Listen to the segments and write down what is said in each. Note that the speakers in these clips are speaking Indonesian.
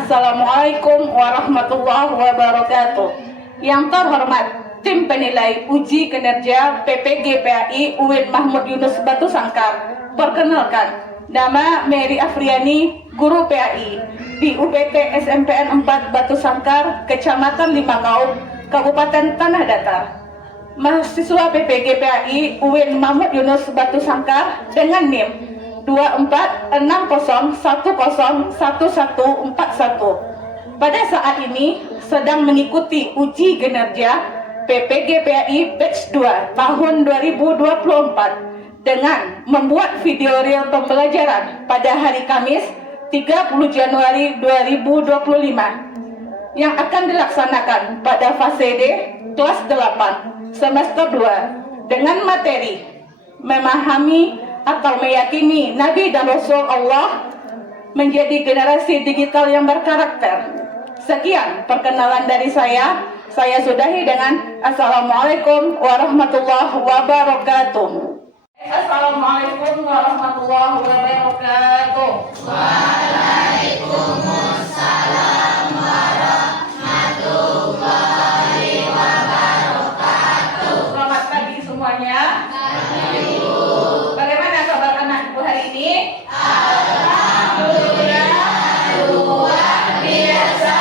Assalamualaikum warahmatullahi wabarakatuh. Yang terhormat tim penilai uji kinerja PPG PAI UIN Mahmud Yunus Batu Sangkar. Perkenalkan, nama Mary Afriani, guru PAI di UPT SMPN 4 Batu Sangkar, Kecamatan Limakaum, Kabupaten Tanah Datar. Mahasiswa PPG PAI UIN Mahmud Yunus Batu Sangkar dengan NIM 2460101141. Pada saat ini sedang mengikuti uji kinerja PPG PAI Batch 2 tahun 2024 dengan membuat video real pembelajaran pada hari Kamis 30 Januari 2025 yang akan dilaksanakan pada fase D kelas 8 semester 2 dengan materi memahami atau meyakini Nabi dan Rasul Allah menjadi generasi digital yang berkarakter. Sekian perkenalan dari saya. Saya sudahi dengan Assalamualaikum warahmatullahi wabarakatuh. Assalamualaikum warahmatullahi wabarakatuh. Waalaikumsalam warahmatullahi wabarakatuh. Selamat pagi semuanya. Bagaimana kabar anak ibu hari ini? Alhamdulillah luar biasa.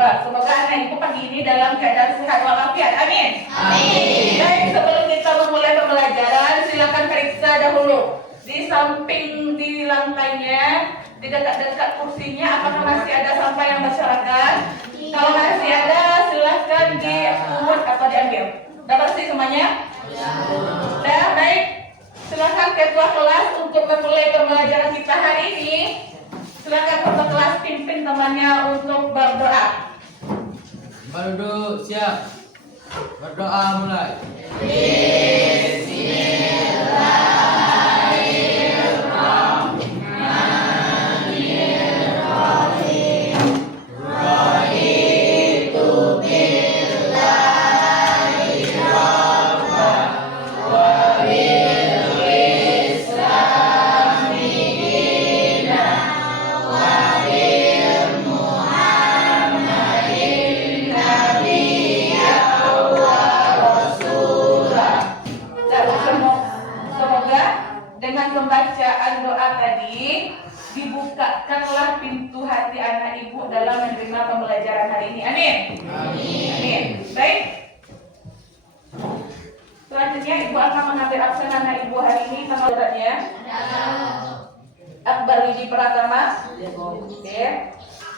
Semoga anak ibu pagi ini dalam keadaan sehat walafiat. Amin. Amin. Baik, sebelum kita memulai pembelajaran, silakan periksa dahulu di samping di lantainya, di dekat-dekat kursinya, apakah masih ada sampah yang berserakan? Kalau masih ada, silakan dipungut atau diambil. Sudah bersih semuanya? Sudah, baik. Silakan ketua kelas untuk memulai pembelajaran kita hari ini. Silakan ketua kelas pimpin temannya untuk berdoa. Duduk, siap. Berdoa mulai. Semoga dengan pembacaan doa tadi dibukakanlah pintu hati anak ibu dalam menerima pembelajaran hari ini. Amin. Amin. Baik. Selanjutnya ibu akan mengambil absen anak ibu hari ini. Nama suratnya Akbar Widi Pratama. Oke.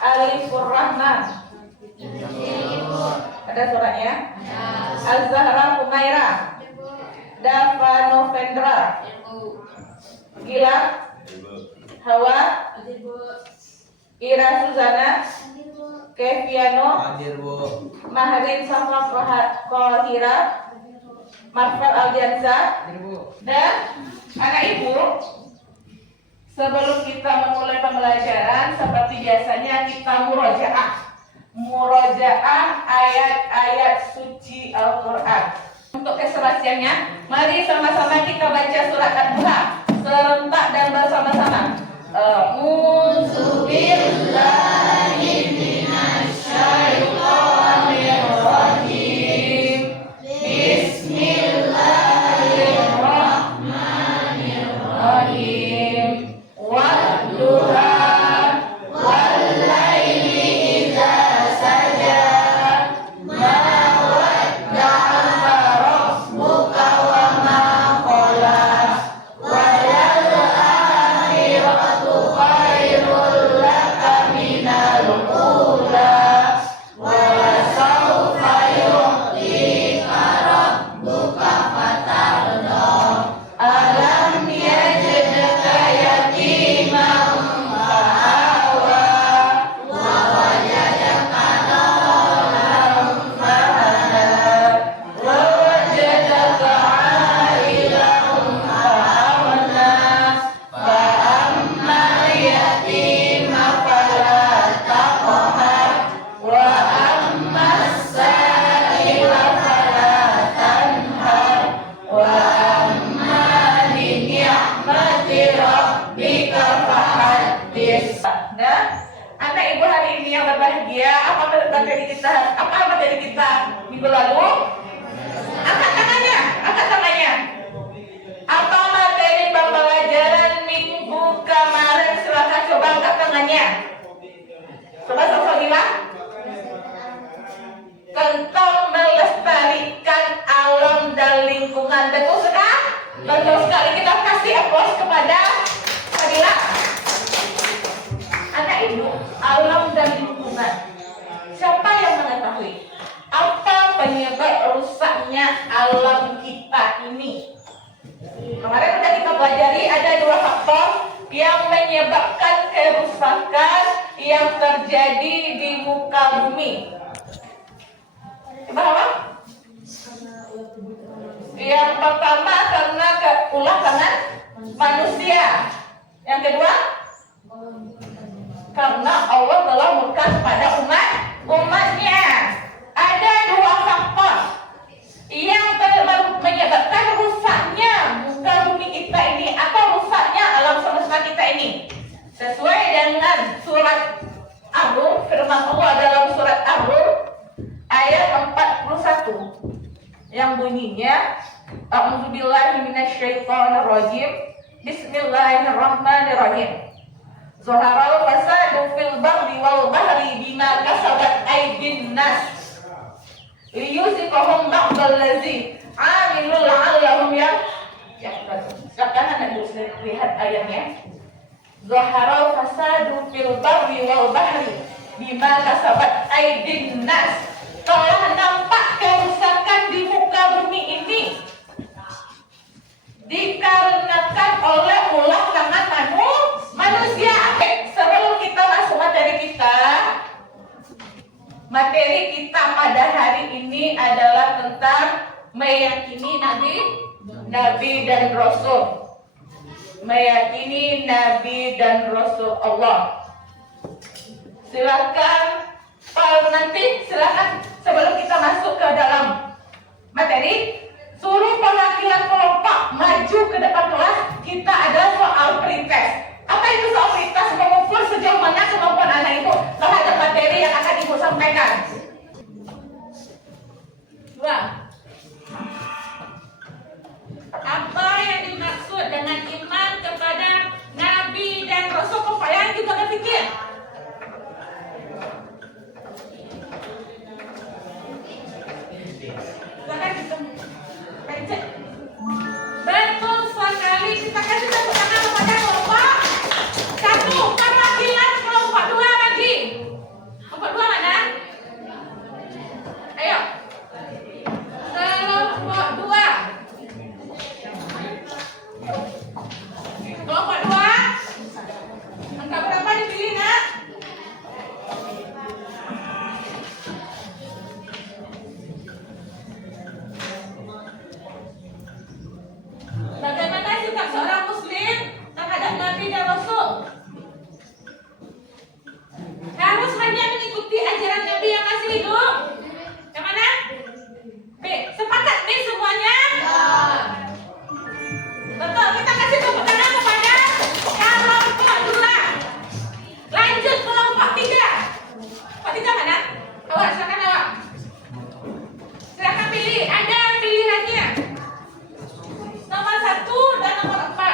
Alifur Rahman. Ada suratnya. Al-Zahra Humaira. Dava Novendra. Gila Hawa. Ira Suzana. Keviano. Hadir, Bu. Mahrin Safa Kohira. Marvel Aldiansa. Hadir, Bu. Dan anak ibu, sebelum kita memulai pembelajaran, seperti biasanya kita murojaah ayat-ayat suci Al-Quran. Untuk keserasiannya, mari sama-sama kita baca surat Al-Duha serentak dan bersama-sama. A'udzu billahi minasyaitonir rajim. Bismillahirrahmanirrahim. Wadduha wallaili idza saja. Ma wadda'aka rabbuka wa ma qala. Walal akhiratu khairul laka minal ula. Wa sawfa yu'tika rabbuka fatarda. Alam yajidka yatiman fa'awa. Wa wajadaka dhalan fahada. Wa wajadaka 'ailan fa'aghna. Fa ammal yatima fala taqhar. Wa ammas sa'ila fala tanhar. Wa amma bi ni'mati rabbika fahaddits. materi kita. Apa materi kita minggu lalu? Angkat tangannya, angkat tangannya. Apa materi pembelajaran minggu kemarin? Silakan coba angkat tangannya. Coba sosok bilang. Tentang melestarikan alam dan lingkungan. Betul sekali? Betul sekali. Kita kasih aplaus kepada Fadila. Anak ibu, alam dan lingkungan. Siapa yang mengetahui apa penyebab rusaknya alam kita ini? Kemarin sudah kita pelajari ada dua faktor yang menyebabkan kerusakan yang terjadi di muka bumi. Apa? Yang pertama karena ulah tangan manusia. Yang kedua karena Allah telah murka kepada umatnya. Ada dua faktor yang menyebabkan rusaknya muka bumi kita ini atau rusaknya alam semesta kita ini. Sesuai dengan surat Ar-Rum, firman Allah dalam surat Ar-Rum ayat 41 yang bunyinya A'udzubillahi minasyaitonirrajim. Bismillahirrahmanirrahim. Zaharal fasadu fil barri wal bahri bima kasabat aydin nas liyuziqahum ba'dal ladzi 'amilul 'allahum silakan Anda lihat ayatnya. Zaharal fasadu fil barri wal bahri bima kasabat aydin nas. Telah nampak kerusakan di muka bumi ini dikarenakan oleh ulah tangan manusia. Sebelum kita masuk materi kita pada hari ini adalah tentang meyakini Nabi dan Rasul. Meyakini Nabi dan Rasul Allah. Silakan nanti silakan sebelum kita masuk ke dalam materi, suruh perwakilan kelompok maju ke depan kelas. Kita ada soal pretest. Apa itu soal pretest? Mengukur sejauh mana kemampuan anak ibu terhadap materi yang akan ibu sampaikan. Dua. Apa yang dimaksud dengan iman kepada Nabi dan Rasul? Kalian juga berpikir. Betul sekali, kita kasih tepuk tangan kepada kelompok satu, perwakilan kelompok dua lagi. Kelompok dua mana? Ayo, kelompok dua. Kelompok dua, angka berapa dipilih nak? Bagaimana sikap seorang muslim terhadap Nabi dan Rasul? Harus hanya mengikuti ajaran Nabi yang masih hidup. Yang mana? B. Sepakat B semuanya? Betul, kita kasih tepuk tangan kepada kelompok dua. Lanjut kelompok tiga. Kelompok tiga mana? Awak, silakan awak. Silakan pilih, ada pilihannya. Nomor 1 dan nomor 4.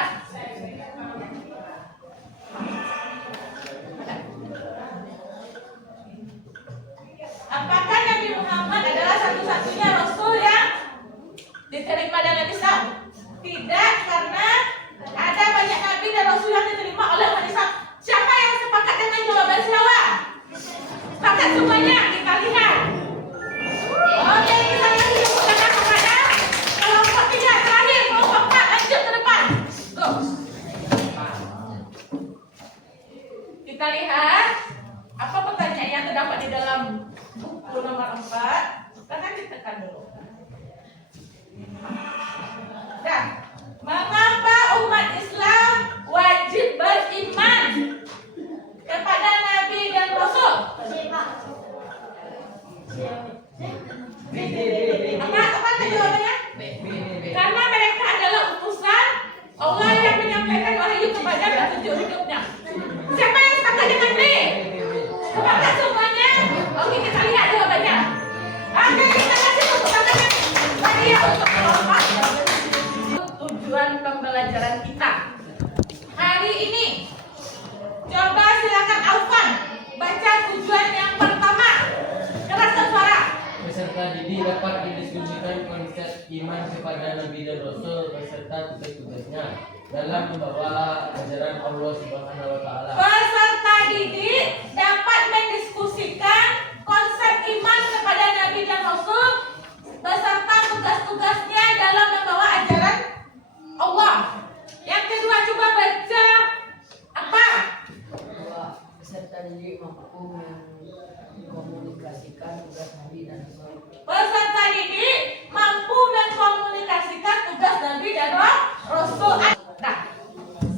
Apakah Nabi Muhammad adalah satu-satunya Rasul yang diterima dalam Islam? Tidak, karena ada banyak Nabi dan Rasul yang diterima oleh umat Islam. Siapa yang sepakat dengan jawaban siapa? Sepakat semuanya, kita lihat. Oke, kita lihat tepuk tangan kepada kelompok 3 terakhir, kelompok 4 lanjut ke depan. Go. Kita lihat apa pertanyaan yang terdapat di dalam buku nomor 4. Silakan ditekan dulu. Dan mengapa umat Islam wajib beriman kepada Nabi dan Rasul? Apa jawabannya? Karena mereka adalah utusan Allah yang menyampaikan wahyu kepada petunjuk hidupnya. Siapa yang sepakat dengan B? Sepakat semuanya? Oke, kita lihat peserta didik dapat didiskusikan konsep iman kepada Nabi dan Rasul beserta tugas-tugasnya dalam membawa ajaran Allah Subhanahu wa taala. Peserta didik dapat mendiskusikan konsep iman kepada Nabi dan Rasul beserta tugas-tugasnya dalam membawa ajaran Allah. Yang kedua, coba baca apa? Bahwa peserta didik mampu mengkomunikasikan tugas Nabi dan Rasul. Peserta didik mampu mengkomunikasikan tugas Nabi dan Rasul. Nah,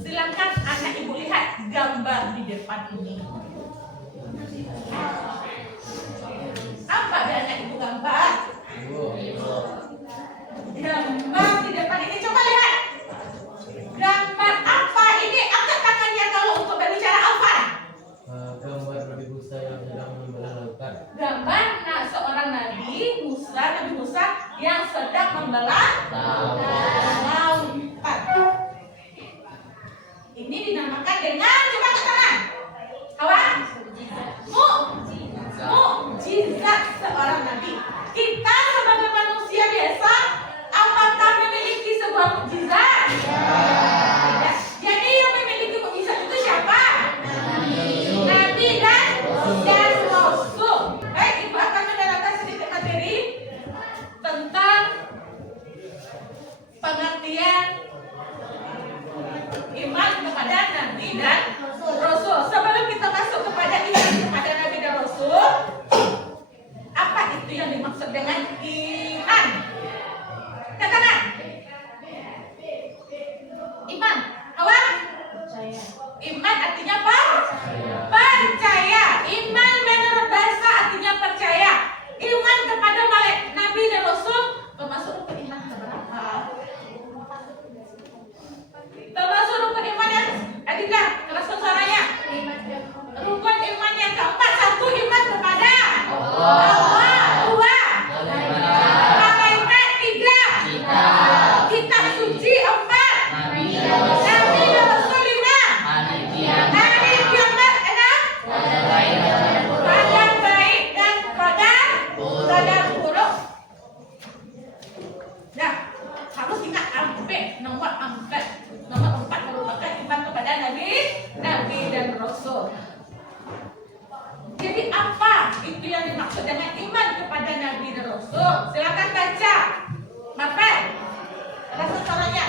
silakan anak ibu lihat gambar di depan ini. Apa anak ibu gambar? Gambar di depan ini, coba lihat. Gambar apa ini? Angkat tangannya kalau untuk berbicara apa? Gambar Nabi Musa yang sedang membelah lautan. Gambar seorang Nabi Musa yang sedang membelah lautan. Ini dinamakan dengan, coba angkat tangan. Hawa? Mukjizat seorang Nabi. Kita sebagai manusia biasa, apakah memiliki sebuah mukjizat? Tidak. Jadi yang memiliki mukjizat itu siapa? Nabi dan Rasul. Baik, ibu akan menerangkan sedikit materi tentang pengertian iman kepada Nabi dan Rasul. Sebelum kita masuk kepada iman kepada Nabi dan Rasul, apa itu yang dimaksud dengan iman? Katakan. Iman. Hawa? Iman artinya apa? Percaya. Iman menurut bahasa artinya percaya. Iman kepada Nabi dan Rasul termasuk rukun iman keberapa? Termasuk rukun iman yang Adinda, keraskan suaranya. Rukun iman yang keempat, satu iman kepada Allah, dua malaikat, tiga kitab suci, empat Nabi dan Rasul, lima hari kiamat, enam qadar baik dan qadar buruk. Nah, harus ingat sampai nomor empat. Nomor empat merupakan iman kepada Nabi dan Rasul. Jadi apa itu yang dimaksud dengan iman kepada Nabi dan Rasul? Silakan baca. Maka rasa suaranya.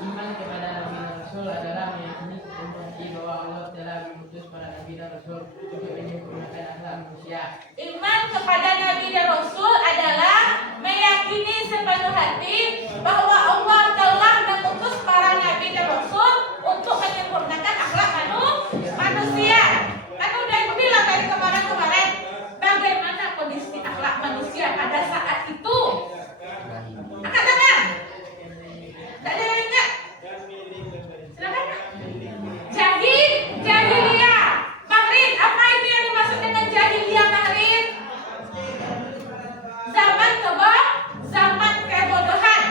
Iman kepada Nabi dan Rasul adalah meyakini sepenuhnya bahwa Allah telah mengutus para Nabi dan Rasul untuk menyempurnakan akhlak manusia. Iman kepada Nabi dan Rasul adalah meyakini sepenuh hati bahwa Allah telah mengutus para Nabi dan Rasul untuk menyempurnakan akhlak manusia. Kan udah ibu bilang dari kemarin bagaimana kondisi akhlak manusia pada saat itu. Angkat tangan. Tak ada yang ingat? Silakan. Jahiliyah. Mahrin, apa itu yang dimaksud dengan jahiliyah, Mahrin? Zaman kebodohan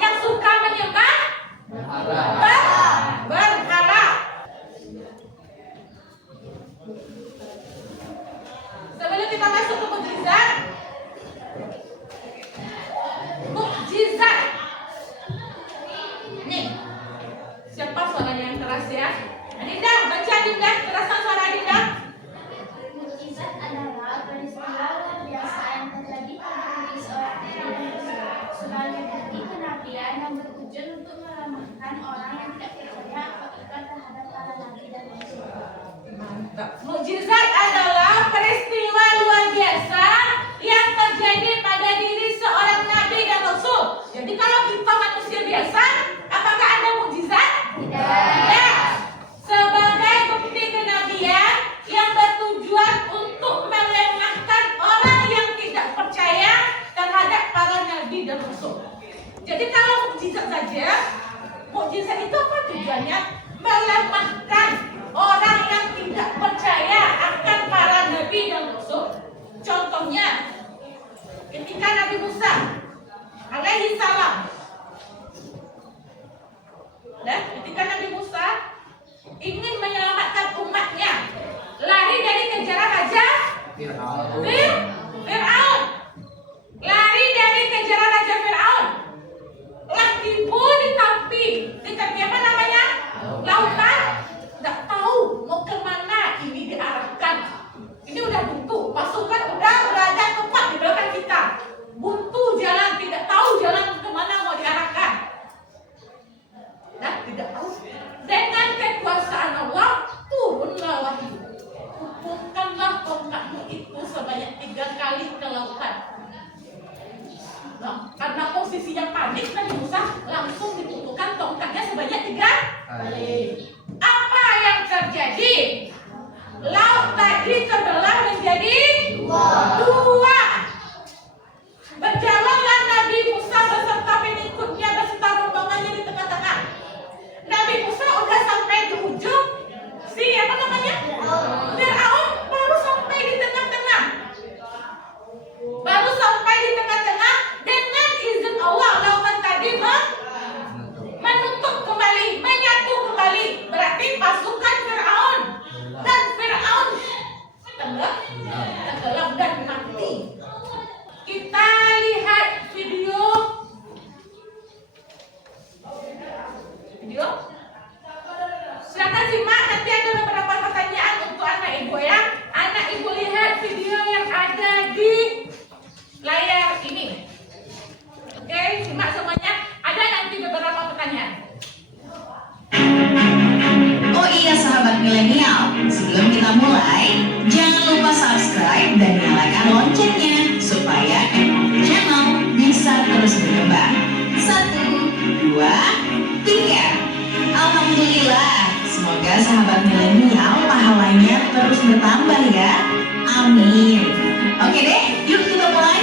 yang suka menyembah berhala. Sebelum kita masuk ke mukjizat, nih, siapa suaranya yang keras ya? Adinda, baca Adinda, keraskan suara Adinda. Mukjizat adalah peristiwa luar biasa yang terjadi pada diri seorang nabi sebagai bukti kenabian yang bertujuan untuk melemahkan orang yang tidak percaya atau ikat terhadap para nabi dan rasul. Mantap. Mukjizat adalah peristiwa luar biasa yang terjadi pada diri seorang nabi dan rasul. Jadi kalau kita manusia biasa, apakah ada mukjizat? Tidak. Sebagai bukti kenabian yang bertujuan untuk melemahkan orang yang tidak percaya terhadap para nabi dan rasul. Jadi kalau mukjizat saja, mukjizat itu apa tujuannya? Melemahkan orang yang tidak percaya akan para nabi dan rasul. Contohnya, ketika Nabi Musa alaihi salam, ketika Nabi Musa ingin menyelamatkan umatnya lari dari kejaran raja Fir'aun. lautan. Nah, karena posisinya panik, Nabi Musa langsung dibutuhkan tongkatnya sebanyak 3 kali. Apa yang terjadi? Laut tadi terbelah menjadi 2. Berjalanlah Nabi Musa beserta pengikutnya beserta rombongannya di tengah-tengah. Nabi Musa udah sampai di ujung. Siapa namanya? Firaun baru sampai di tengah-tengah. Baru sampai di tengah-tengah dengan izin Allah lautan tadi menutup kembali, menyatu kembali. Berarti pasukan Firaun dan Firaun tenggelam dan mati. Kita lihat video. Silakan simak, nanti ada beberapa pertanyaan untuk anak ibu ya. Anak ibu lihat video yang ada di layar ini. Oke, simak semuanya. Ada nanti beberapa pertanyaan. Oh iya sahabat milenial, sebelum kita mulai, jangan lupa subscribe dan nyalakan loncengnya supaya MOV Channel bisa terus berkembang. 1, 2, 3. Alhamdulillah, semoga sahabat milenial pahalanya terus bertambah ya. Amin. Oke deh, yuk kita mulai.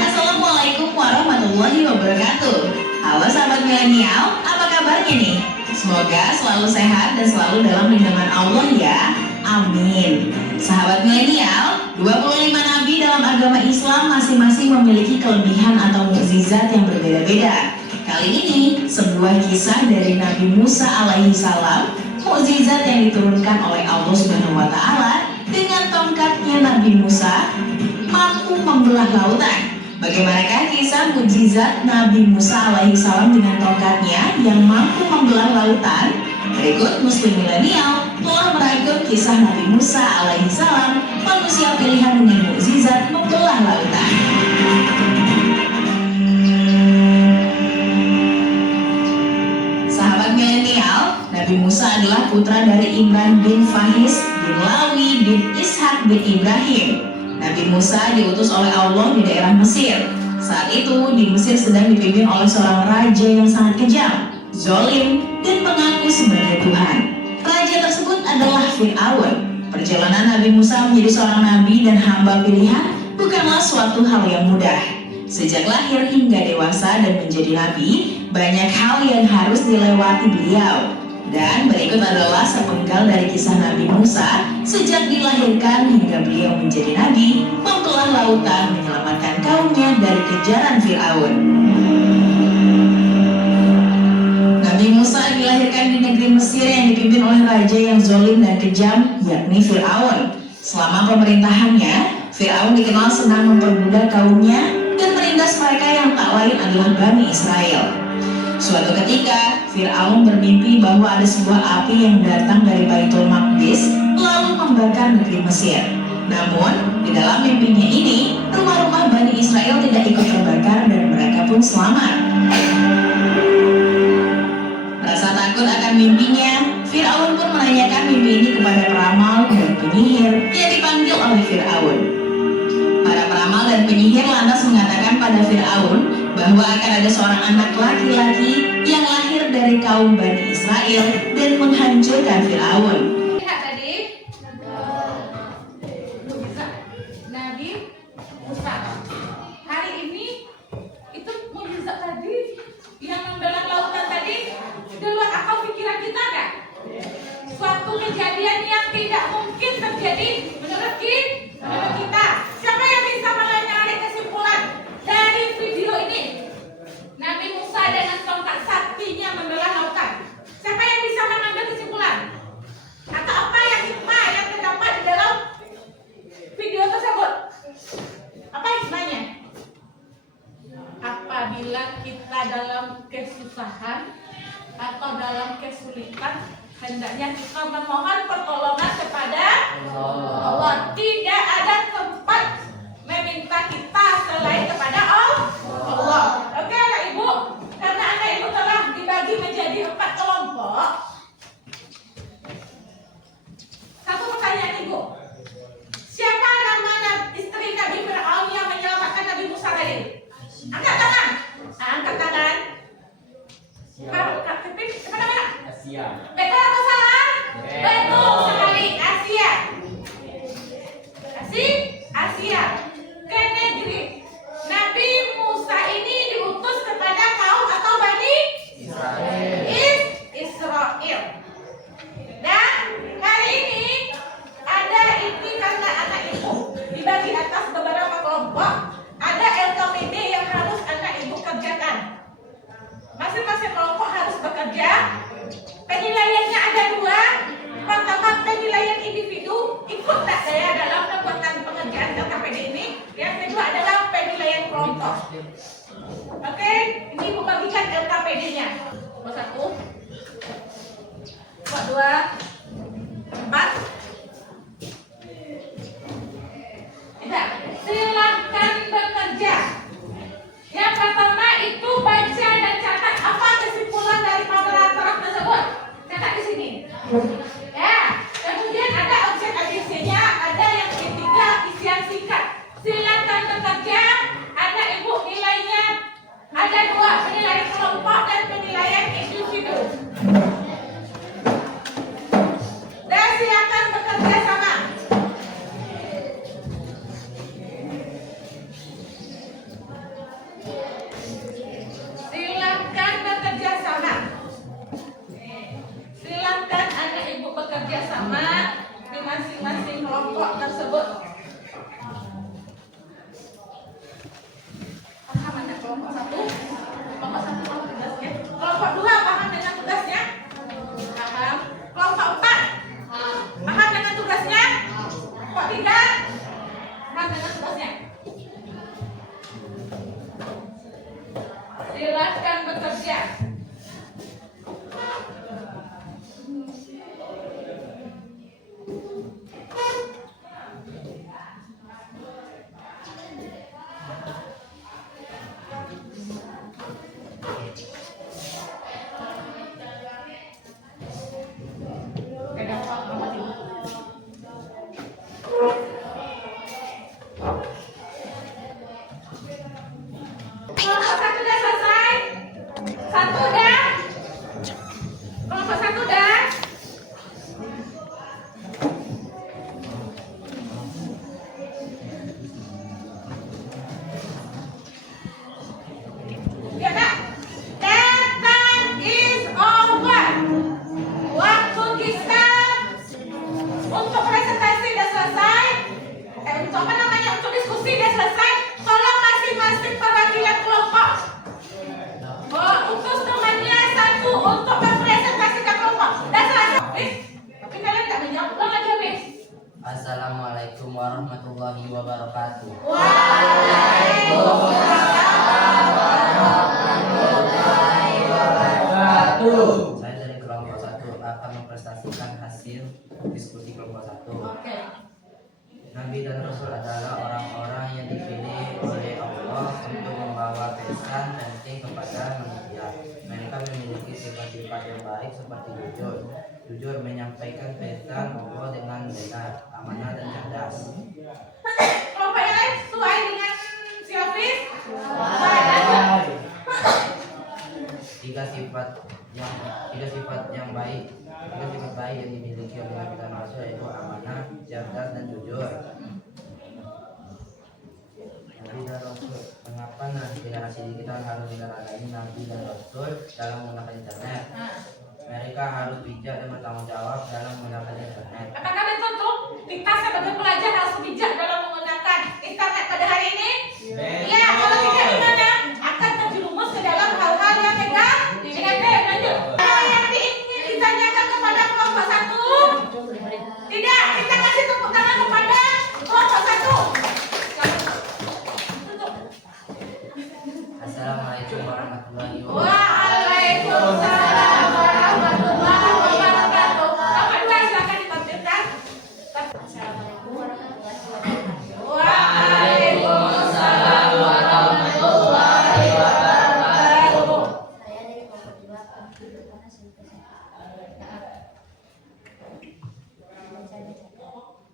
Assalamualaikum warahmatullahi wabarakatuh. Halo sahabat milenial, apa kabarnya nih? Semoga selalu sehat dan selalu dalam lindungan Allah ya. Amin. Sahabat milenial, 25 nabi dalam agama Islam masing-masing memiliki kelebihan atau mukjizat yang berbeda-beda. Kali ini, sebuah kisah dari Nabi Musa alaihi salam, mukjizat yang diturunkan oleh Allah Subhanahu wa taala dengan tongkatnya Nabi Musa mampu membelah lautan. Bagaimanakah kisah mukjizat Nabi Musa alaihi salam dengan tongkatnya yang mampu membelah lautan? Berikut Muslim Milenial telah merangkum kisah Nabi Musa alaihi salam, manusia pilihan dengan mukjizat membelah lautan. Sahabat milenial, Nabi Musa adalah putra dari Imran bin Fahis bin Lawi bin Ishak bin Ibrahim. Nabi Musa diutus oleh Allah di daerah Mesir. Saat itu di Mesir sedang dipimpin oleh seorang raja yang sangat kejam, zalim, dan mengaku sebagai Tuhan. Raja tersebut adalah Firaun. Perjalanan Nabi Musa menjadi seorang nabi dan hamba pilihan bukanlah suatu hal yang mudah. Sejak lahir hingga dewasa dan menjadi nabi, banyak hal yang harus dilewati beliau. Dan berikut adalah sepenggal dari kisah Nabi Musa sejak dilahirkan hingga beliau menjadi nabi, membelah lautan menyelamatkan kaumnya dari kejaran Firaun. Nabi Musa dilahirkan di negeri Mesir yang dipimpin oleh raja yang zalim dan kejam, yakni Firaun. Selama pemerintahannya, Firaun dikenal senang memperbudak kaumnya dan menindas mereka yang tak lain adalah Bani Israel. Suatu ketika, Firaun bermimpi bahwa ada sebuah api yang datang dari Baitul Maqdis lalu membakar negeri Mesir. Namun, di dalam mimpinya ini, rumah-rumah Bani Israel tidak ikut terbakar dan mereka pun selamat. Rasa takut akan mimpinya, Firaun pun menanyakan mimpi ini kepada peramal dan penyihir yang dipanggil oleh Firaun. Para peramal dan penyihir lantas mengatakan pada Firaun bahwa akan ada seorang anak laki-laki yang lahir dari kaum Bani Israel dan menghancurkan Firaun. Lihat tadi mukjizat Nabi Musa. Hari ini itu mukjizat tadi yang membelah lautan tadi di luar akal pikiran kita kan? Suatu kejadian yang tidak mungkin terjadi menurut kita. Siapa yang bisa menarik kesimpulan dari video ini? Nabi Musa dengan tongkat saktinya membelah lautan. Siapa yang bisa mengambil kesimpulan? Atau apa yang hikmah yang terdapat di dalam video tersebut? Apa hikmahnya? Apabila kita dalam kesusahan atau dalam kesulitan, hendaknya kita memohon pertolongan kepada Allah. Tidak ada tempat meminta kita selain kepada Allah. Oke, anak ibu, karena anak ibu telah Asia. Betul atau salah? Betul. Betul sekali, Asia. Asia. Ke negeri. Nabi Musa ini diutus kepada kaum atau Bani Israel. Israel. Dan hari ini ada ini karena anak ibu dibagi atas beberapa kelompok. Ada LKPD yang harus anak ibu kerjakan. Masing-masing kelompok harus bekerja. Penilaiannya ada 2. Pertama penilaian individu, ikut tak saya dalam pembuatan pengerjaan LKPD ini. Yang kedua adalah penilaian kelompok. Oke, ini ibu bagikan LKPD-nya. Nomor 1, nomor 2, 4. Tidak, silakan bekerja. Yang pertama itu baca dan catat apa kesimpulan dari paragraf tersebut. Catat di sini. Ya, kemudian ada objek ABC-nya, ada yang ketiga isian singkat. Silakan bekerja. Ada ibu nilainya ada 2, penilaian kelompok dan penilaian individu. Dan silakan bekerja sama. Silakan bekerja sama. Silakan anak ibu bekerja sama di masing-masing kelompok tersebut. Paham anak kelompok 1? Kelompok 1 paham tugasnya. Kelompok 2 paham dengan tugasnya? Paham. Kelompok 4 paham dengan tugasnya? Kelompok 3 paham dengan tugasnya? Silakan bekerja. Kelompok 1 udah selesai? 1 udah? Kelompok 1 udah? Ya, Kak. That time is over. Waktu kita untuk presentasi udah selesai. Untuk apa namanya? Untuk diskusi udah selesai. Tolong masing-masing perwakilan kelompok. Utus temannya 1 untuk mempresentasikan kelompok. Udah selesai, Miss? Tapi kalian nggak menjawab. Ulang aja, Miss. Assalamualaikum warahmatullahi wabarakatuh. Saya dari kelompok 1 akan mempresentasikan hasil diskusi kelompok 1. Oke. Nabi dan Rasul adalah orang-orang yang dipilih oleh Allah untuk membawa pesan penting kepada manusia. Mereka memiliki sifat-sifat yang baik seperti jujur menyampaikan pesan Allah dengan benar, amanah dan cerdas. Kelompok yang lain sesuai dengan Silvis? Tiga sifat baik yang dimiliki oleh Nabi dan Rasul yaitu amanah, cerdas dan jujur. Nabi dan Rasul, mengapa generasi digital harus meneladani Nabi dan Rasul dalam menggunakan internet? Mereka harus bijak dan bertanggung jawab dalam menggunakan internet. Apakah betul tuh kita sebagai pelajar harus bijak dalam menggunakan internet pada hari ini? Ya, kalau tidak gimana? Akan terjerumus ke dalam hal-hal yang negatif. Lanjut. Apa yang ingin ditanyakan kepada kelompok 1? Tidak, kita kasih tepuk tangan kepada kelompok 1. Assalamualaikum warahmatullahi wabarakatuh. Waalaikumsalam warahmatullahi wabarakatuh. Kelompok 2 silakan ditampilkan. Assalamualaikum warahmatullahi wabarakatuh. Waalaikumsalam warahmatullahi wabarakatuh. Saya dari kelompok 2 akan menunjukkan hasil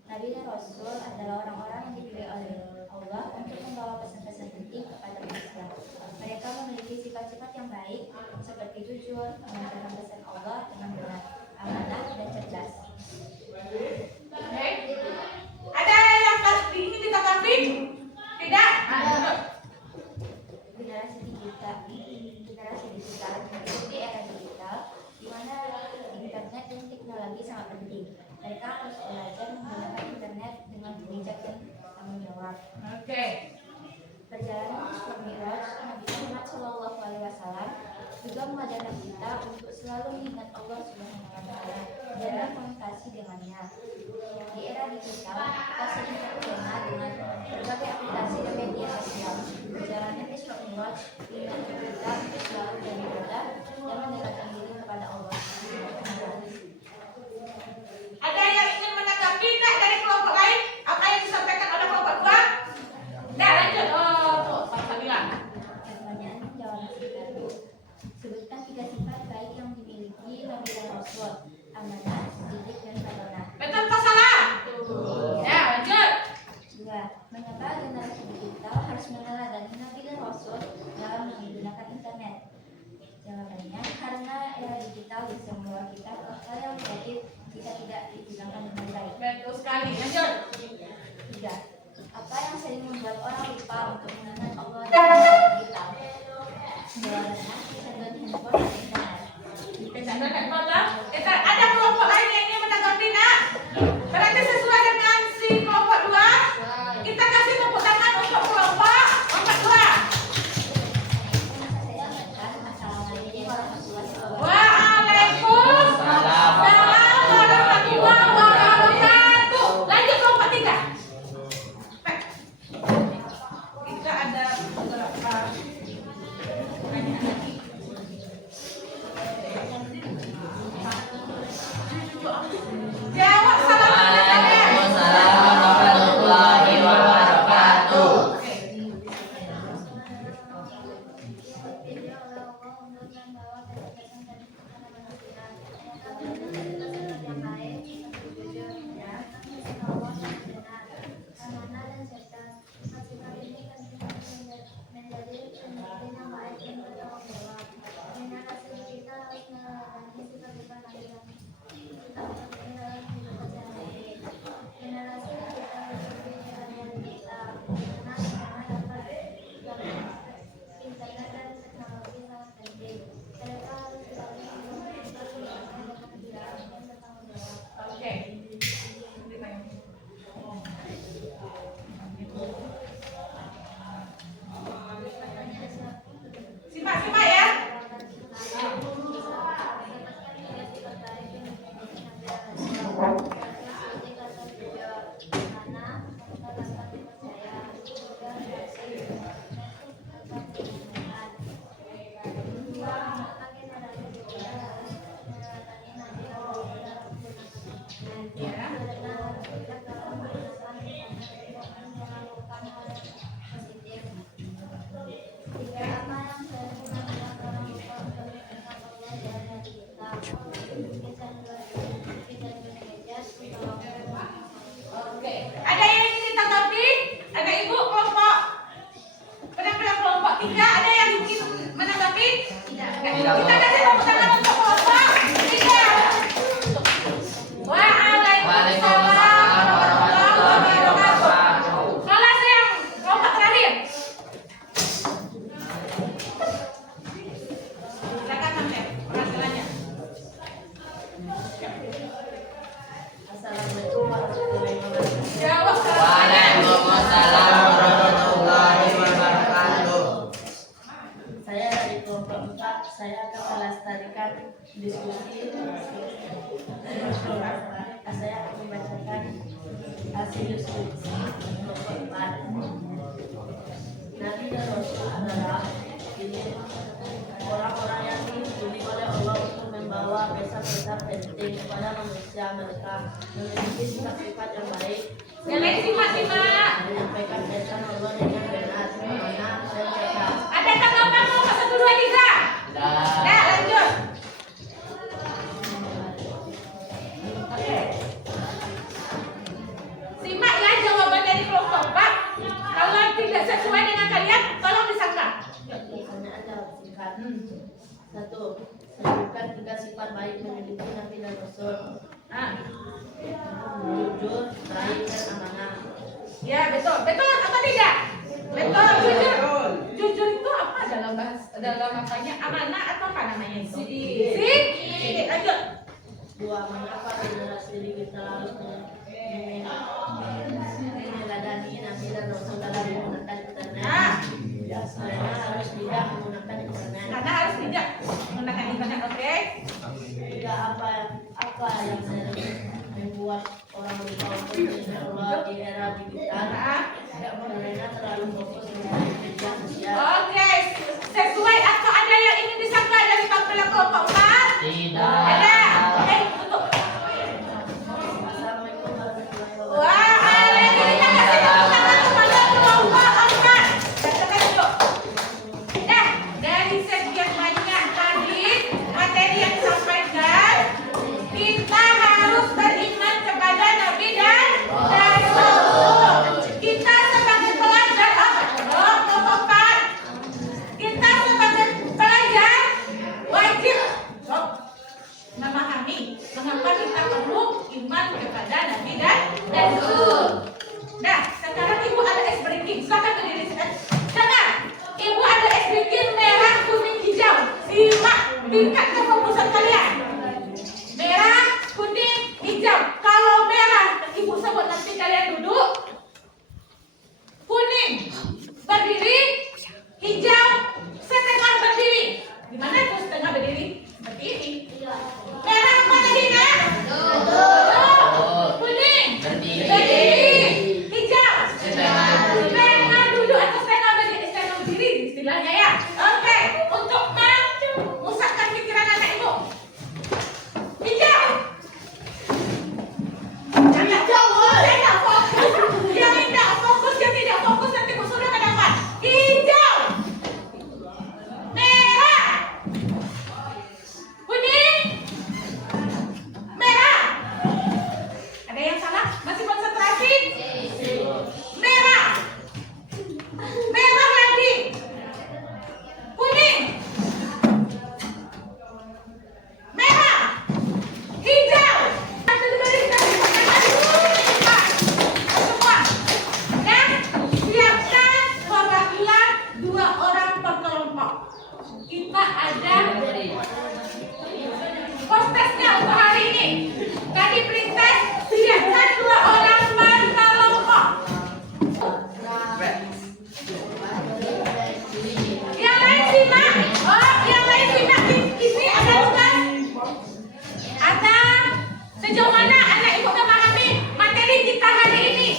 Nabi dan Rasul adalah orang-orang yang dipilih oleh Allah untuk membawa pesan-pesan penting kepada manusia. Mereka memiliki sifat-sifat yang baik seperti jujur, mengajarkan pesan Allah Allah dengan benar, amanah dan cerdas. Oke. Ada yang ingin ditanggapi? Tidak? Generasi digital mengikuti era digital di mana internet dan teknologi sangat penting. Mereka harus belajar menggunakan internet dengan bijak dan tanggung jawab. Oke. Perjalanan Isra Mi'raj Nabi Muhammad SAW juga mengajarkan kita untuk selalu mengingat Allah Subhanahu wa Ta'ala dan berkomunikasi dengannya. Di era digital, kita sering terlena dengan berbagai aplikasi dan media sosial. Perjalanan Isra Mi'raj mengingatkan kita untuk selalu beribadah dan mendekatkan diri kepada Allah Subhanahu wa Ta'ala. Ada yang ingin menanggapi tak dari kelompok lain? Apa yang disampaikan oleh kelompok dua? Nah, lanjut. Tuh, Pak Sabila. Pertanyaan jawaban singkat. Sebutkan 3 sifat baik yang dimiliki Nabi dan Rasul: amanah, didik, dan sabarah. Betul atau salah? Ya, lanjut. 2. Mengapa generasi digital harus meneladani Nabi dan Rasul dalam menggunakan internet? Jawabannya, karena era digital bisa membawa kita ke hal yang negatif jika tidak digunakan dengan baik. Betul sekali. Lanjut. 3. Apa yang sering membuat orang lupa untuk mengingat Allah di era digital? Jawabannya, kecanduan handphone dan internet. Kecanduan handphone lah. Kita ada kelompok lain yang ingin menanggapi nak? Berarti sesuai dengan si kelompok dua. Kita kasih tepuk tangan untuk kelompok dua. Assalamualaikum warahmatullahi wabarakatuh. Waalaikumsalam warahmatullahi wabarakatuh. Lanjut kelompok tiga. Kita ada beberapa pertanyaan. Jawab salam. Waalaikumsalam warahmatullahi wabarakatuh. Oke. Simak ya. Oke. Ada yang ingin ditanggapi? Ada ibu kelompok penampilan kelompok tiga. Ada yang ingin menanggapi? Tidak. Kita kasih tepuk tangan untuk kelompok tiga. Waalaikumsalam warahmatullahi wabarakatuh. Kelas yang kelompok terakhir. Silakan Mas. Penghasilannya. Assalamualaikum warahmatullahi wabarakatuh. Jawab. Waalaikumsalam warahmatullahi wabarakatuh. Saya dari kelompok 4, saya akan melestarikan diskusi. Saya akan membacakan hasil diskusi kelompok 4. Nabi dan Rasul adalah orang-orang yang dipilih oleh Allah untuk membawa pesan-pesan penting kepada manusia. Mereka memiliki sifat-sifat yang baik, Yang simak. menyampaikan pesan Allah dengan benar, amanah, dan cerdas. Ada tanggapan kelompok 1, 2, 3? Nah, lanjut. Oke. Simak ya jawaban dari kelompok 4. Kalau tidak sesuai dengan kalian, tolong disangka. Pertanyaan jawab singkat. 1. Sebutkan 3 sifat baik baik memiliki Nabi dan Rasul. Ah, Jujur, baik dan amanah. ya betul. Betul atau tidak? Betul. Jujur. Jujur itu apa dalam apanya? Amanah atau apa namanya itu? Sidik. Lanjut. Dua mengapa generasi diri kita harus meneladani Nabi dan Rasul dalam menggunakan internet. Nah, Karena harus tidak menggunakan internet. karena harus tidak menggunakan internet, oke? Tidak apa yang membuat orang lupa untuk mengenal Allah di era digital. Nah, Karena terlalu fokus dengan media sosial. oke. Sesuai atau ada yang ingin disangka dari tampil kelompok 4? Tidak. Ada. Tutup. Assalamualaikum warahmatullahi wabarakatuh. Wah, kita kasih tepuk tangan kepada kelompok 4. Katakan dulu. Nah, dari sekian banyak tadi materi yang disampaikan, kita harus beriman kepada Nabi dan Rasul. Kita sebagai pelajar apa? Kelompok 4. Kita sebagai pelajar wajib memahami mengapa kita perlu iman kepada Nabi dan Rasul. Nah, sekarang ibu ada es breaking. Silakan berdiri. Dengar, ibu ada es breaking merah, kuning, hijau. Simak tingkat kefokusan kalian. Merah, kuning, hijau. Kalau merah, ibu sebut nanti kalian duduk. Kuning berdiri, hijau setengah berdiri. Gimana tuh setengah berdiri? Seperti ini. Merah mana Dina? Kuning berdiri, hijau setengah duduk atau setengah berdiri istilahnya ya. Oke, untuk memusatkan pikiran anak ibu. Hijau. Jangan fokus. Yang tidak fokus, yang tidak fokus nanti musuhnya ke depan. Hijau. Merah. Kuning. Merah. Ada yang salah? Masih konsentrasi? Merah. Merah lagi. Kuning. Merah. Hijau. Semua. Dan siapkan perwakilan 2 orang per kelompok. Kita ada hostesnya untuk hari ini. Tadi princess siapkan 2 orang per kelompok. Yang lain simak. Oh, yang lain simak. Ini ada tugas. Ada sejauh mana anak ibu memahami materi kita hari ini?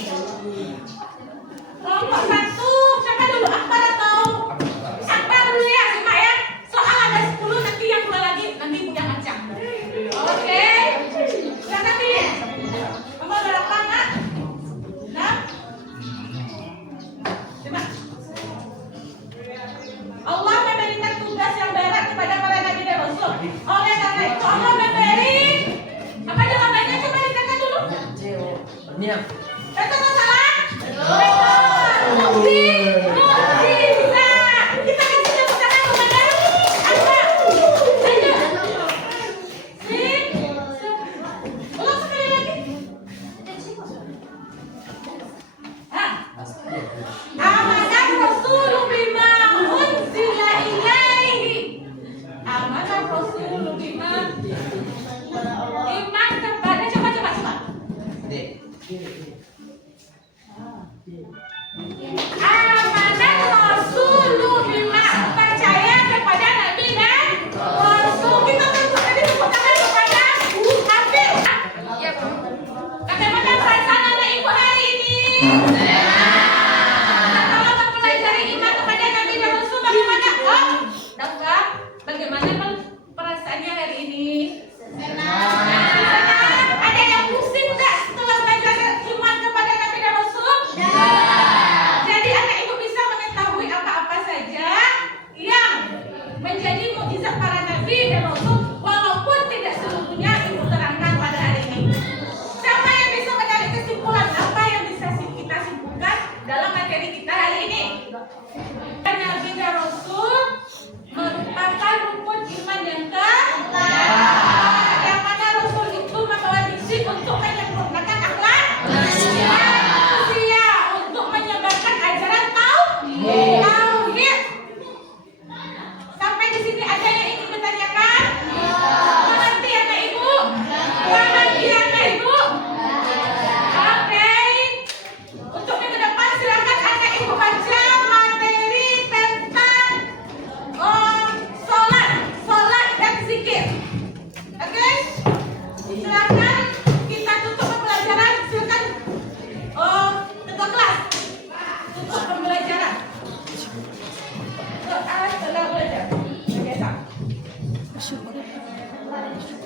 Kelompok 1, siapa dulu? Akbar atau? Akbar dulu ya, simak ya. Soal ada 10, nanti yang 2 lagi, nanti ibu yang macam. Oke. Silakan pilih. Nomor berapa, Nak? 6? Simak. Allah memberikan tugas yang berat kepada para nabi dan rasul. Oleh karena itu Allah memberi apa jawabannya? Coba dikatakan dulu. Diam. Betul atau salah? Betul. Mukjizat. Kita kasih tepuk tangan kepada Akbar. Lanjut. Ulang sekali lagi. Amanah Rasul bima unzila ilaihi. Amanah Rasul bima iman kepada coba. Dek.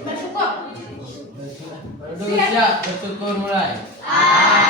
bersyukur. Berdua siap bersyukur mulai. Alhamdulillah.